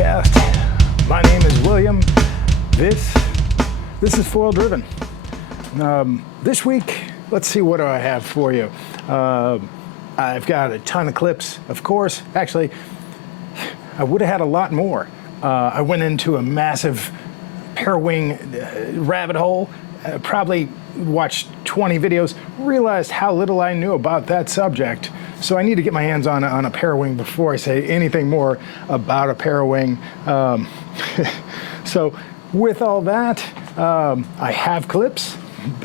podcast. My name is William. This is Foil Driven. This week, let's see, what do I have for you? I've got a ton of clips, of course. Actually, I would have had a lot more. I went into a massive pair-wing rabbit hole, probably watched 20 videos, realized how little I knew about that subject. So I need to get my hands on a pair-wing before I say anything more about a pair-wing. So with all that, I have clips,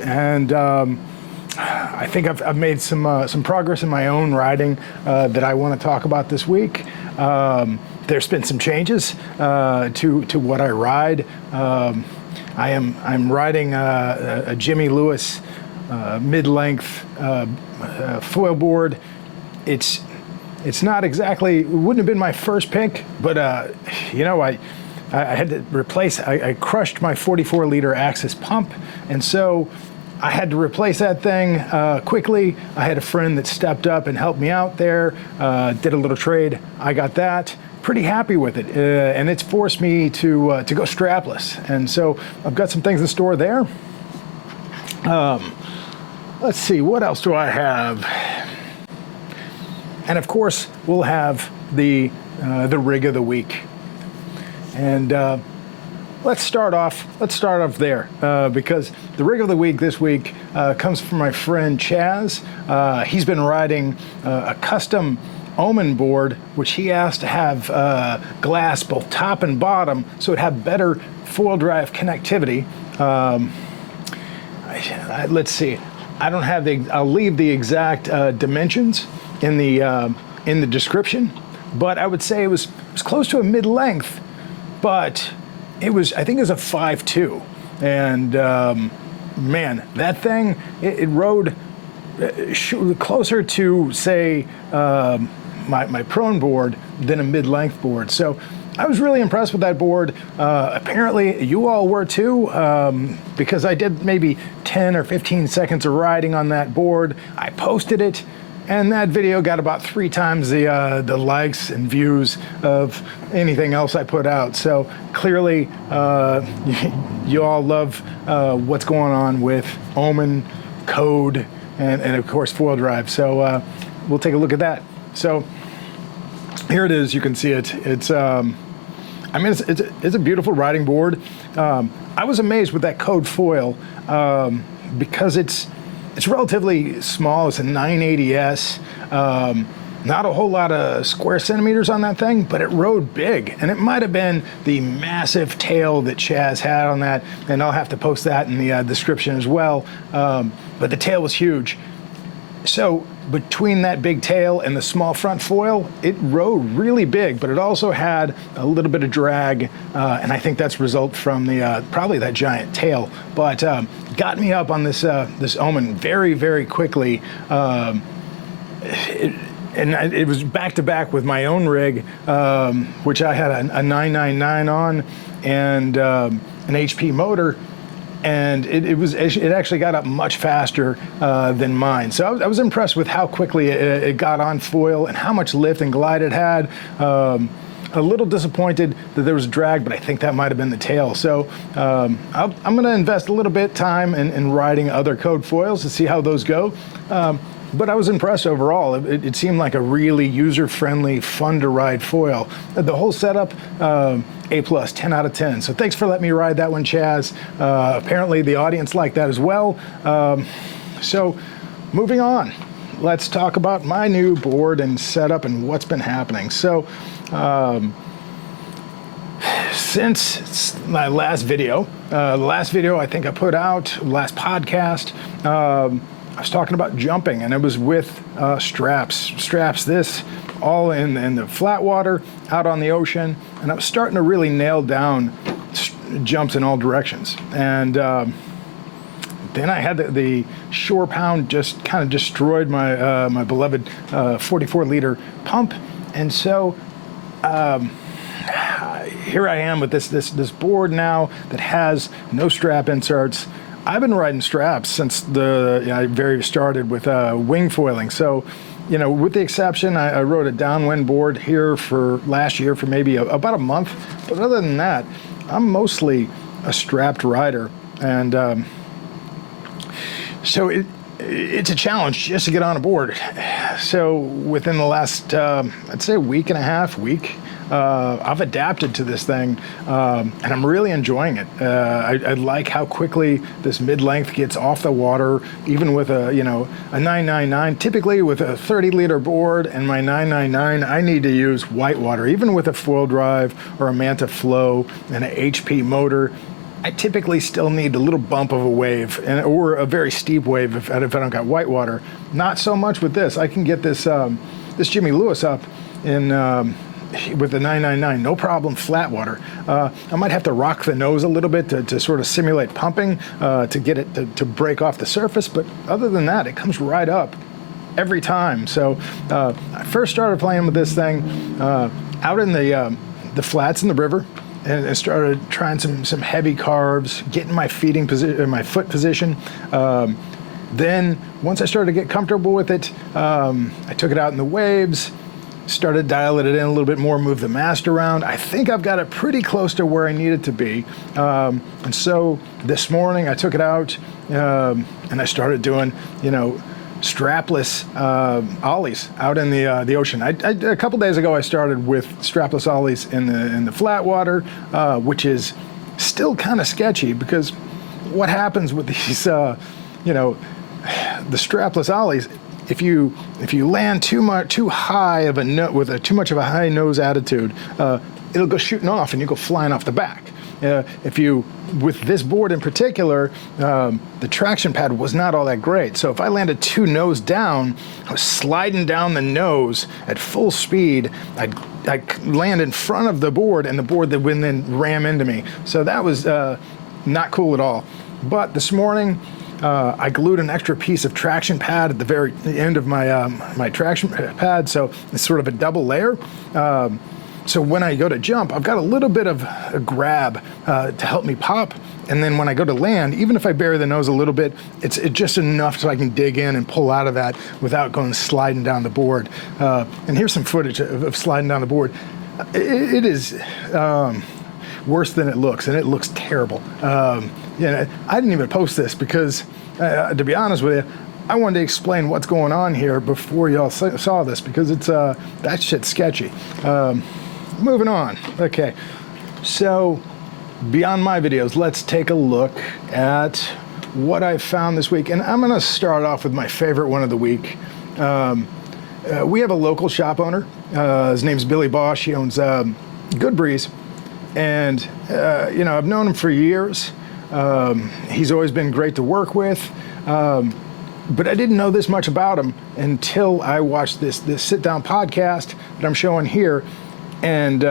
and I think I've made some progress in my own riding that I want to talk about this week. There's been some changes to what I ride. I'm riding a Jimmy Lewis mid-length foil board. It's not exactly, it wouldn't have been my first pick, but you know, I had to replace, I crushed my 44-liter Axis pump, and so I had to replace that thing quickly. I had a friend that stepped up and helped me out there, did a little trade. I got that. Pretty happy with it, and it's forced me to go strapless, and so I've got some things in store there. Let's see, what else do I have? And of course, we'll have the rig of the week. And let's start off there, because the rig of the week this week comes from my friend Chaz. He's been riding a custom Omen board, which he asked to have glass both top and bottom, so it'd have better foil drive connectivity. Let's see. I don't have I'll leave the exact dimensions in the description, but I would say it was close to a mid-length, but I think it was a 5.2, and man, that thing, it rode closer to, say, my prone board than a mid-length board. So I was really impressed with that board. Apparently you all were too, because I did maybe 10 or 15 seconds of riding on that board. I posted it, and that video got about 3 times the likes and views of anything else I put out. So clearly you all love what's going on with Omen, code, and of course foil drive. So we'll take a look at that. So here it is. You can see it. It's I mean, it's a beautiful riding board. I was amazed with that code foil because it's relatively small. It's a 980S. Not a whole lot of square centimeters on that thing, but it rode big, and it might have been the massive tail that Chaz had on that, and I'll have to post that in the description as well. But the tail was huge. So between that big tail and the small front foil, it rode really big, but it also had a little bit of drag, and I think that's result from the probably that giant tail. But got me up on this Omen very, very quickly. It was back to back with my own rig, which I had a 999 on and an HP motor. And it actually got up much faster than mine. So I was impressed with how quickly it got on foil and how much lift and glide it had. A little disappointed that there was drag, but I think that might have been the tail. So I'm going to invest a little bit time in riding other code foils to see how those go. But I was impressed overall. It seemed like a really user-friendly, fun-to-ride foil. The whole setup, A+, 10 out of 10. So thanks for letting me ride that one, Chaz. Apparently the audience liked that as well. So moving on, let's talk about my new board and setup and what's been happening. So since my last video, the last video I think I put out, last podcast, I was talking about jumping, and it was with straps this all in the flat water out on the ocean, and I was starting to really nail down jumps in all directions. And then I had the shore pound just kind of destroyed my my beloved 44-liter pump, and so here I am with this board now that has no strap inserts. I've been riding straps since I very started with wing foiling, so you know, with the exception, I rode a downwind board here for last year for maybe about a month. But other than that, I'm mostly a strapped rider. And so it's a challenge just to get on a board. So within the last, I'd say week and a half, I've adapted to this thing, and I'm really enjoying it. I like how quickly this mid-length gets off the water, even with a 999. Typically with a 30-liter board and my 999, I need to use white water. Even with a foil drive or a Manta Flow and an HP motor, I typically still need a little bump of a wave or a very steep wave if I don't got white water. Not so much with this. I can get this this Jimmy Lewis up in with the 999, no problem, flat water. I might have to rock the nose a little bit to sort of simulate pumping to get it to break off the surface, but other than that, it comes right up every time. So I first started playing with this thing out in the flats in the river, and I started trying some heavy carves, getting my feeding position, my foot position. Then once I started to get comfortable with it, I took it out in the waves, started dialing it in a little bit more, move the mast around. I think I've got it pretty close to where I need it to be. And so this morning I took it out and I started doing, strapless ollies out in the ocean. A couple days ago I started with strapless ollies in the flat water, which is still kind of sketchy because what happens with these, the strapless ollies, if you land too high of a with too much of a high nose attitude, it'll go shooting off and you go flying off the back. With this board in particular, the traction pad was not all that great. So if I landed too nose down, I was sliding down the nose at full speed. I'd land in front of the board, and the board that would then ram into me. So that was not cool at all. But this morning, I glued an extra piece of traction pad at the very end of my my traction pad, so it's sort of a double layer. So when I go to jump, I've got a little bit of a grab to help me pop, and then when I go to land, even if I bury the nose a little bit, it's just enough so I can dig in and pull out of that without going sliding down the board. And here's some footage of sliding down the board. It is worse than it looks, and it looks terrible. I didn't even post this because, to be honest with you, I wanted to explain what's going on here before y'all saw this, because it's that shit's sketchy. Moving on. Okay, so beyond my videos, let's take a look at what I found this week, and I'm going to start off with my favorite one of the week. We have a local shop owner. His name's Billy Bosch. He owns Good Breeze. And, I've known him for years. He's always been great to work with. But I didn't know this much about him until I watched this sit-down podcast that I'm showing here. And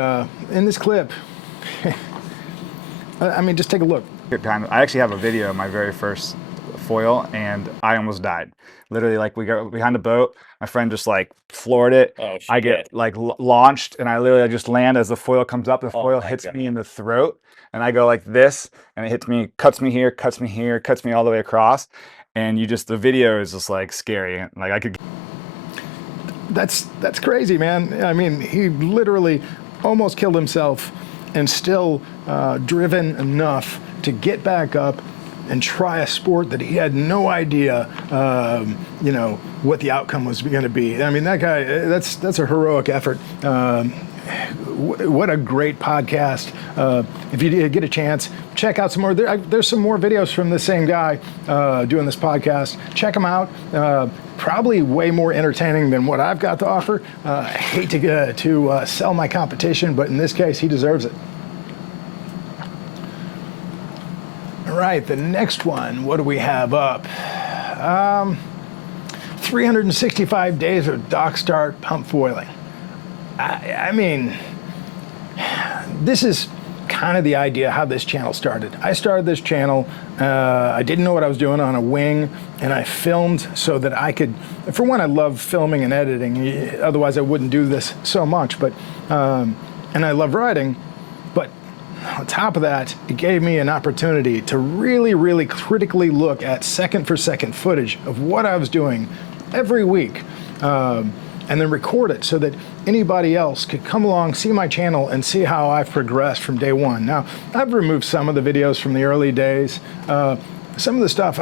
in this clip, just take a look. Good time. I actually have a video of my very first foil, and I almost died. Literally, we got behind the boat, my friend just floored it. Oh, shit. I get launched, and I literally just land as the foil comes up. The foil hits me in the throat, and I go like this, and it hits me, cuts me here, cuts me here, cuts me all the way across. And the video is just scary. I could. That's crazy, man. I mean, he literally almost killed himself, and still driven enough to get back up and try a sport that he had no idea, what the outcome was going to be. I mean, that guy, that's a heroic effort. What a great podcast. If you get a chance, check out some more. There's some more videos from the same guy doing this podcast. Check them out. Probably way more entertaining than what I've got to offer. I hate to sell my competition, but in this case, he deserves it. All right, the next one, what do we have up? 365 days of dock start pump foiling. I mean, this is kind of the idea how this channel started. I started this channel, I didn't know what I was doing on a wing, and I filmed so that I could, for one, I love filming and editing, otherwise I wouldn't do this so much, but, and I love riding, but on top of that, it gave me an opportunity to really, really critically look at second for second footage of what I was doing every week. And then record it so that anybody else could come along, see my channel, and see how I've progressed from day one. Now, I've removed some of the videos from the early days. Some of the stuff,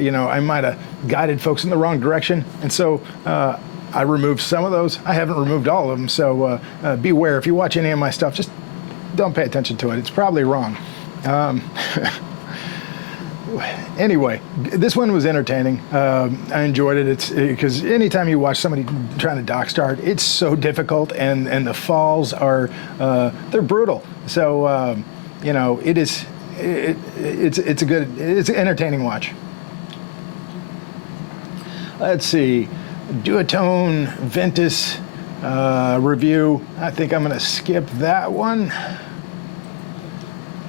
you know, I might have guided folks in the wrong direction, and so I removed some of those. I haven't removed all of them, so beware. If you watch any of my stuff, just don't pay attention to it. It's probably wrong. Anyway, this one was entertaining. I enjoyed it. It's because anytime you watch somebody trying to dock start, it's so difficult, and the falls are they're brutal. So you know, it's an entertaining watch. Let's see, Duotone Ventus review. I think I'm going to skip that one.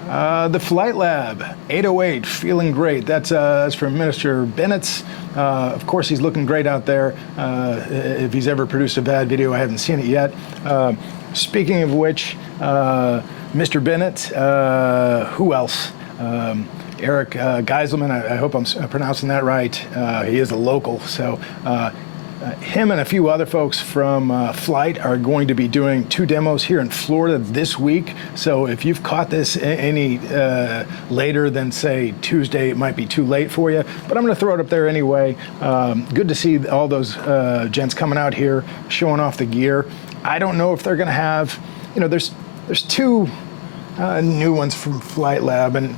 The FLITElab 808, feeling great. That's from Minister Bennett's. Of course, he's looking great out there. If he's ever produced a bad video, I haven't seen it yet. Speaking of which, Mr. Bennett, who else? Eric Geiselman, I hope I'm pronouncing that right. He is a local, so him and a few other folks from Flight are going to be doing 2 demos here in Florida this week. So if you've caught this any later than, say, Tuesday, it might be too late for you. But I'm going to throw it up there anyway. Good to see all those gents coming out here, showing off the gear. I don't know if they're going to have, you know, there's 2 new ones from FLITElab, and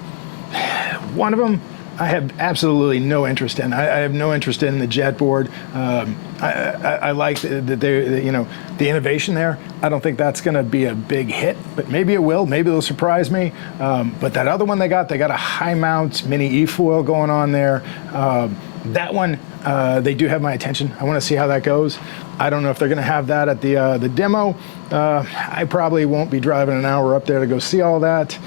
one of them I have absolutely no interest in. I have no interest in the jet board. I like that they, you know, the innovation there. I don't think that's going to be a big hit, but maybe it will. Maybe it'll surprise me. But that other one they got a high mount mini e-foil going on there. That one, they do have my attention. I want to see how that goes. I don't know if they're going to have that at the demo. I probably won't be driving an hour up there to go see all that.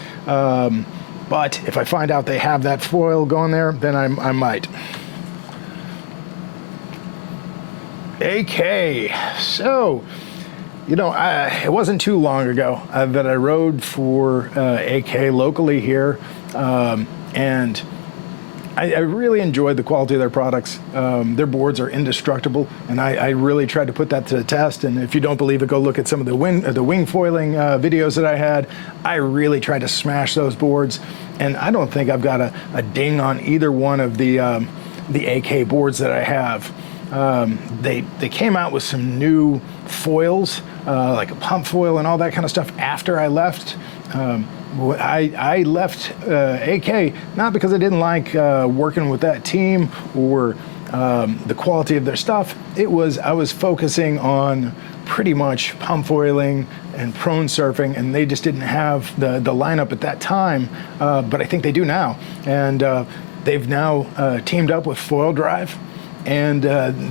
But if I find out they have that foil going there, then I might. AK. So, you know, it wasn't too long ago that I rode for AK locally here, and I really enjoyed the quality of their products. Their boards are indestructible, and I really tried to put that to the test. And if you don't believe it, go look at some of the wing foiling videos that I had. I really tried to smash those boards, and I don't think I've got a ding on either one of the AK boards that I have. They came out with some new foils, like a pump foil and all that kind of stuff after I left. I left AK not because I didn't like working with that team or the quality of their stuff. I was focusing on pretty much pump foiling and prone surfing, and they just didn't have the lineup at that time, but I think they do now. And they've now teamed up with Foil Drive. And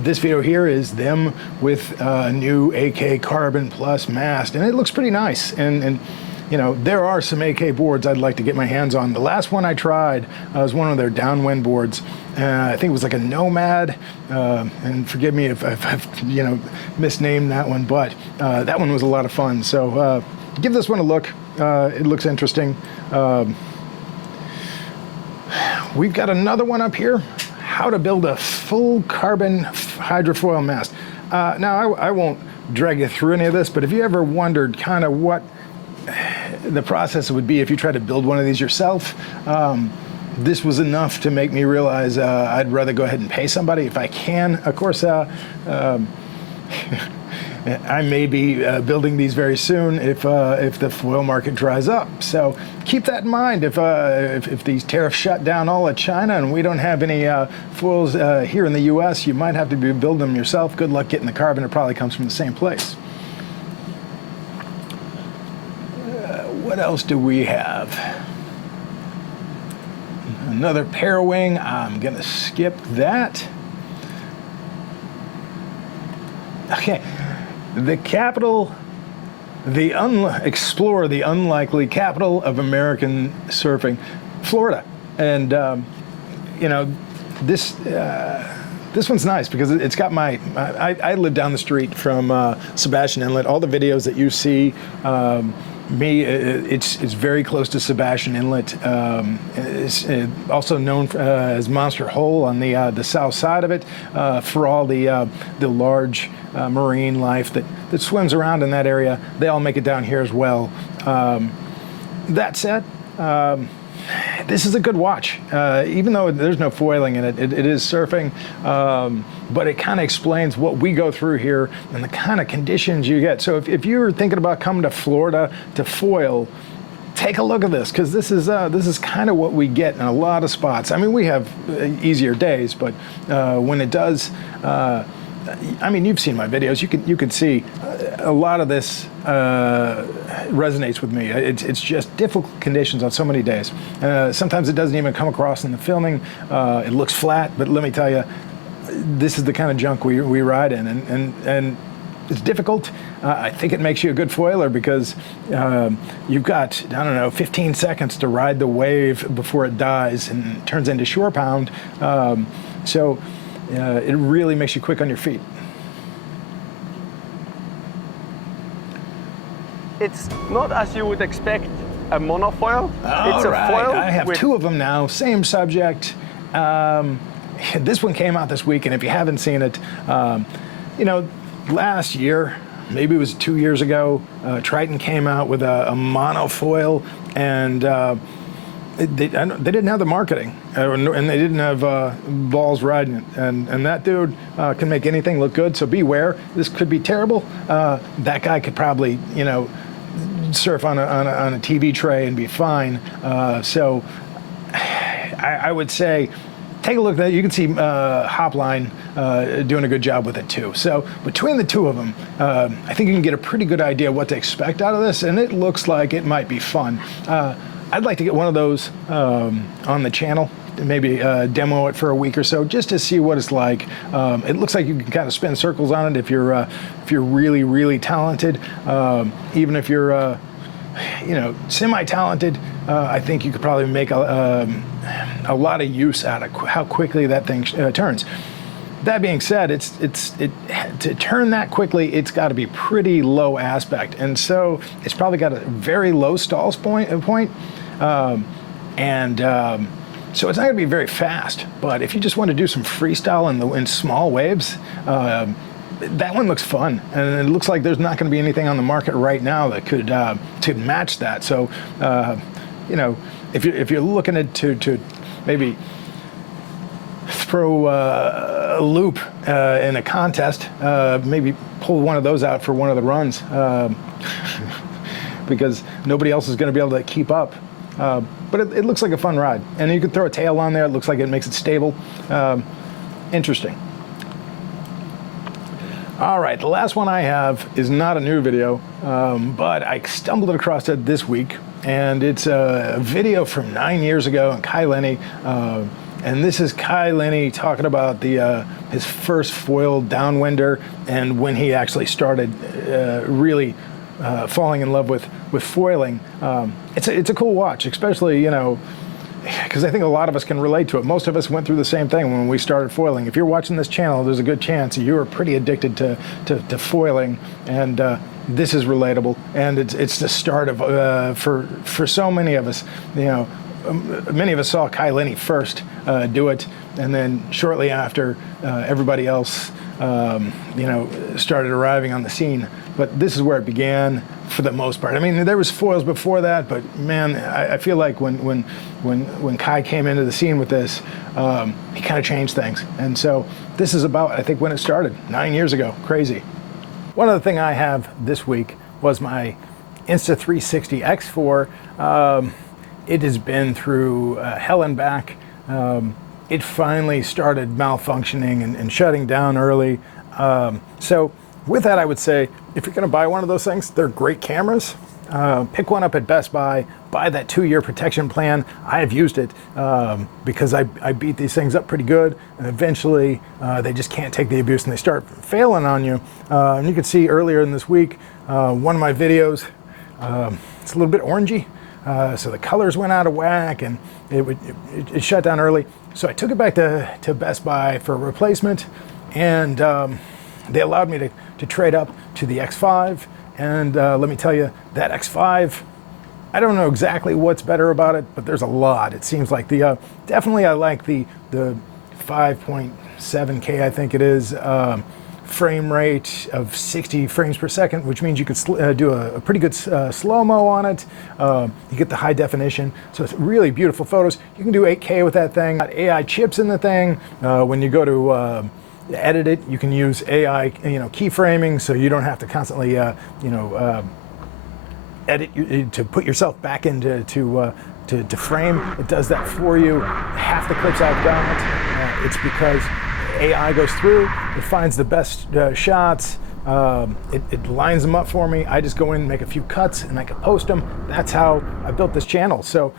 this video here is them with new AK Carbon Plus Mast, and it looks pretty nice. And you know, there are some AK boards I'd like to get my hands on. The last one I tried was one of their downwind boards. I think it was like a Nomad, and forgive me if I've you know, misnamed that one, but that one was a lot of fun. So give this one a look. It looks interesting. We've got another one up here. How to build a full carbon hydrofoil mast. Now, I won't drag you through any of this, but if you ever wondered kind of what the process would be if you try to build one of these yourself, this was enough to make me realize I'd rather go ahead and pay somebody if I can. Of course, I may be building these very soon if the foil market dries up. So keep that in mind. If these tariffs shut down all of China and we don't have any foils here in the U.S., you might have to be building them yourself. Good luck getting the carbon. It probably comes from the same place. What else do we have? Another pair wing. I'm going to skip that. Okay. The capital, explore the unlikely capital of American surfing, Florida. And, you know, this this one's nice because it's got I live down the street from Sebastian Inlet. All the videos that you see, it's very close to Sebastian Inlet. It's also known as Monster Hole on the south side of it for all the large marine life that swims around in that area. They all make it down here as well. That said, this is a good watch. Even though there's no foiling in it, it is surfing, but it kind of explains what we go through here and the kind of conditions you get. So if you're thinking about coming to Florida to foil, take a look at this, because this is kind of what we get in a lot of spots. I mean, we have easier days, but when it does, I mean, you've seen my videos. You can see a lot of this resonates with me. It's just difficult conditions on so many days. Sometimes it doesn't even come across in the filming. It looks flat, but let me tell you, this is the kind of junk we ride in, and it's difficult. I think it makes you a good foiler because you've got, I don't know, 15 seconds to ride the wave before it dies and turns into shore pound. So it really makes you quick on your feet. It's not as you would expect a monofoil. It's a right. foil. I have two of them now, same subject. This one came out this week, and if you haven't seen it, you know, last year, maybe it was 2 years ago, Triton came out with a monofoil, and they didn't have the marketing, and they didn't have Balz riding it, and that dude can make anything look good. So beware, this could be terrible. That guy could probably, you know, surf on a TV tray and be fine. So I would say, take a look at that. You can see Hopline doing a good job with it too. So between the two of them, I think you can get a pretty good idea what to expect out of this, and it looks like it might be fun. I'd like to get one of those on the channel, maybe demo it for a week or so, just to see what it's like. It looks like you can kind of spin circles on it if you're really, really talented. Even if you're you know, semi-talented, I think you could probably make a lot of use out of how quickly that thing turns. That being said, to turn that quickly, it's got to be pretty low aspect, and so it's probably got a very low stalls point, so it's not going to be very fast. But if you just want to do some freestyle in small waves, that one looks fun, and it looks like there's not going to be anything on the market right now that could match that. So, you know, if you're looking to maybe throw a loop in a contest, maybe pull one of those out for one of the runs, because nobody else is going to be able to keep up. But it looks like a fun ride, and you could throw a tail on there. It looks like it makes it stable. Interesting. All right, the last one I have is not a new video, but I stumbled across it this week, and it's a video from 9 years ago, and Kai Lenny, and this is Kai Lenny talking about his first foil Downwinder, and when he actually started really falling in love with foiling. It's a cool watch, especially, you know, because I think a lot of us can relate to it. Most of us went through the same thing when we started foiling. If you're watching this channel, there's a good chance you are pretty addicted to foiling, and this is relatable. And it's the start of for so many of us. You know, many of us saw Kai Lenny first do it, and then shortly after, everybody else, you know, started arriving on the scene. But this is where it began for the most part. I mean, there was foils before that, but man, I feel like when Kai came into the scene with this, he kind of changed things. And so this is about, I think, when it started 9 years ago. Crazy. One other thing I have this week was my Insta360 X4. It has been through hell and back. It finally started malfunctioning and shutting down early. So with that, I would say, if you're going to buy one of those things, they're great cameras. Pick one up at Best Buy, buy that 2-year protection plan. I have used it because I beat these things up pretty good, and eventually they just can't take the abuse and they start failing on you. And you can see earlier in this week, one of my videos, it's a little bit orangey. so the colors went out of whack, and it shut down early. So I took it back to Best Buy for a replacement, and they allowed me to trade up to the X5. And let me tell you, that X5, I don't know exactly what's better about it, but there's a lot. It seems like definitely I like the 5.7K, I think it is, frame rate of 60 frames per second, which means you could do a pretty good slow-mo on it. You get the high definition, so it's really beautiful photos. You can do 8K with that thing. Got AI chips in the thing. When you go to edit it, you can use AI, keyframing, so you don't have to constantly, edit to put yourself back into to frame. It does that for you. Half the clips I've got, it's because AI goes through, it finds the best shots, it lines them up for me. I just go in and make a few cuts and I can post them. That's how I built this channel. So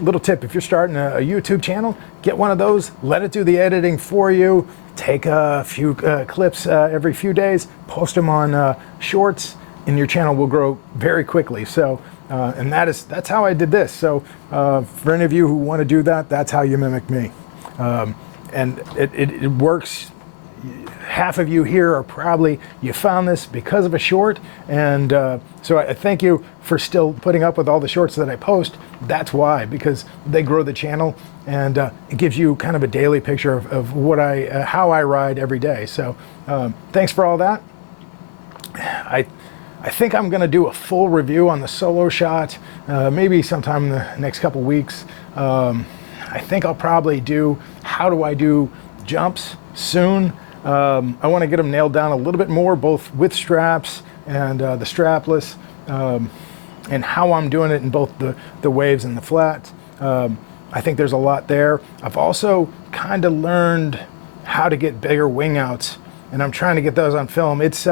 little tip, if you're starting a YouTube channel, get one of those, let it do the editing for you, take a few clips every few days, post them on Shorts, and your channel will grow very quickly. So, and that's how I did this. So for any of you who want to do that, that's how you mimic me. And it works. Half of you here are probably, you found this because of a short, and so I thank you for still putting up with all the shorts that I post. That's why, because they grow the channel, and it gives you kind of a daily picture of what how I ride every day. So thanks for all that. I think I'm going to do a full review on the solo shot, maybe sometime in the next couple weeks. I think I'll probably do how do I do jumps soon. I want to get them nailed down a little bit more, both with straps and the strapless, and how I'm doing it in both the waves and the flats. I think there's a lot there. I've also kind of learned how to get bigger wing outs, and I'm trying to get those on film. It's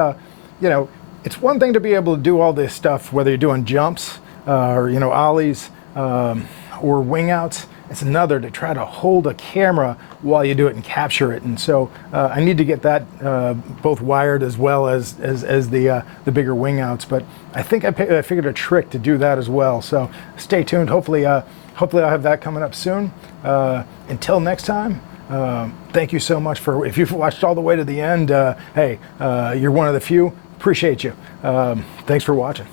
it's one thing to be able to do all this stuff, whether you're doing jumps or ollies or wing outs. It's another to try to hold a camera while you do it and capture it. And so I need to get that both wired as well as the bigger wing outs. But I think I figured a trick to do that as well. So stay tuned. Hopefully I'll have that coming up soon. Until next time. Thank you so much if you've watched all the way to the end. Hey, you're one of the few. Appreciate you. Thanks for watching.